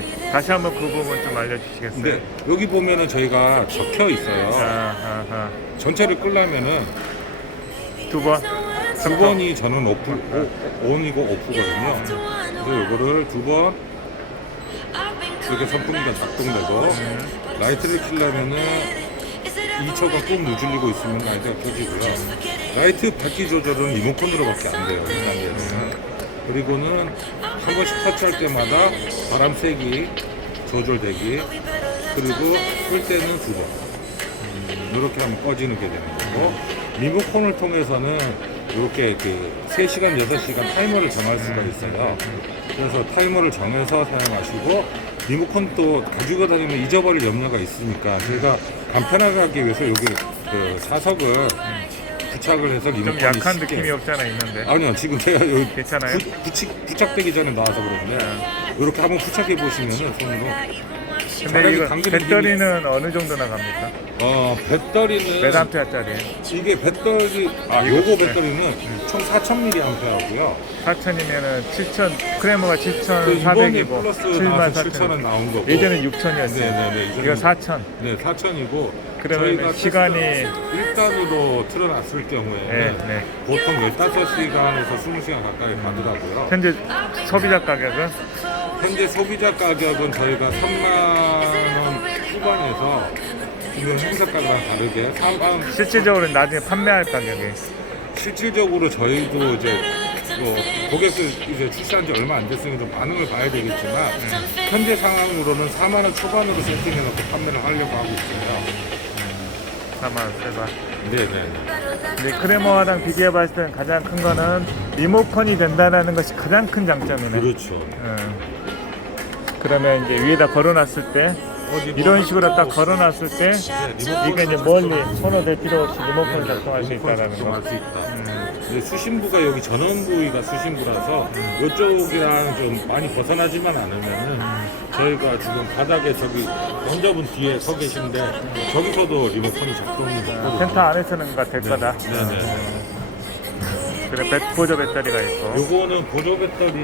네. 다시 한번 그 부분 좀 알려주시겠어요? 근데 여기 보면은 저희가 적혀 있어요. 아, 아, 전체를 끌려면은 아. 두 번. 두 번이 저는 오프, 오, 온이고 오프거든요. 그래서 이거를 두 번 이렇게 선풍기가 작동되고 라이트를 켜려면은 2초가 꾹 누질리고 있으면 라이트가 켜지고요. 라이트 밝기 조절은 리모컨으로밖에 안 돼요. 이 단계에서는. 그리고는 한 번씩 터치할 때마다 바람 세기 조절되기 그리고 끌 때는 두 번. 이렇게 하면 꺼지는 게 되는 거고 리모컨을 통해서는 이렇게 그 3시간, 6시간 타이머를 정할 수가 있어요. 그래서 타이머를 정해서 사용하시고 리모컨도 가지고 다니면 잊어버릴 염려가 있으니까 제가 간편하게 하기 위해서 여기 그 사석을 부착을 해서 좀 리모컨이 약한 쉽게- 느낌이 없잖아 있는데. 아니요 지금 제가 여기 괜찮아요? 부, 부착, 부착되기 전에 나와서 그런데 이렇게 한번 부착해 보시면은 손으로 근데 이거 배터리는 어느 정도 나 갑니까? 어 배터리는 몇 암페어짜리? 이게 배터리 아 요거 배터리는 총 4,000mAh고요. 4천이면은 7천 크레모가 그 이번에 7,400이고 플러스 7만 나와서 7,000원 4천. 나온 거고. 예전에 6천이었지. 네네 네. 이거 4천. 네 4,000이고 그러면 시간이 1단으로 틀어놨을 경우에 네, 네. 보통 15시간에서 20시간 가까이 가더라고요. 현재 소비자 가격은 현재 소비자 가격은 저희가 3만 원 후반에서 지금 행사가랑 다르게 3만 실질적으로 나중에 판매할 가격이 실질적으로 저희도 이제 뭐 고객들 이제 출시한 지 얼마 안 됐으니 좀 반응을 봐야 되겠지만 현재 상황으로는 4만 원 초반으로 세팅해 놓고 판매를 하려고 하고 있습니다. 4만 세바. 네네. 근데 크레모와랑 비교해 봤을 때는 가장 큰 거는 리모컨이 된다는 것이 가장 큰 장점이네. 그렇죠. 음. 그러면 이제 위에다 걸어놨을 때 이런 식으로 딱 걸어놨을 때 이게 이제 멀리 손을 댈 필요 없이 리모컨을 작동할 수 있다라는 거. 수 있다. 근데 수신부가 여기 전원 부위가 수신부라서 이쪽이랑 좀 많이 벗어나지만 않으면은 저희가 지금 바닥에 저기 남자분 뒤에 서 계신데 저기서도 리모컨이 작동이 됐거든요. 텐트 안에서는 될 거다. 네네. 그래 배, 보조 배터리가 있고. 요거는 보조 배터리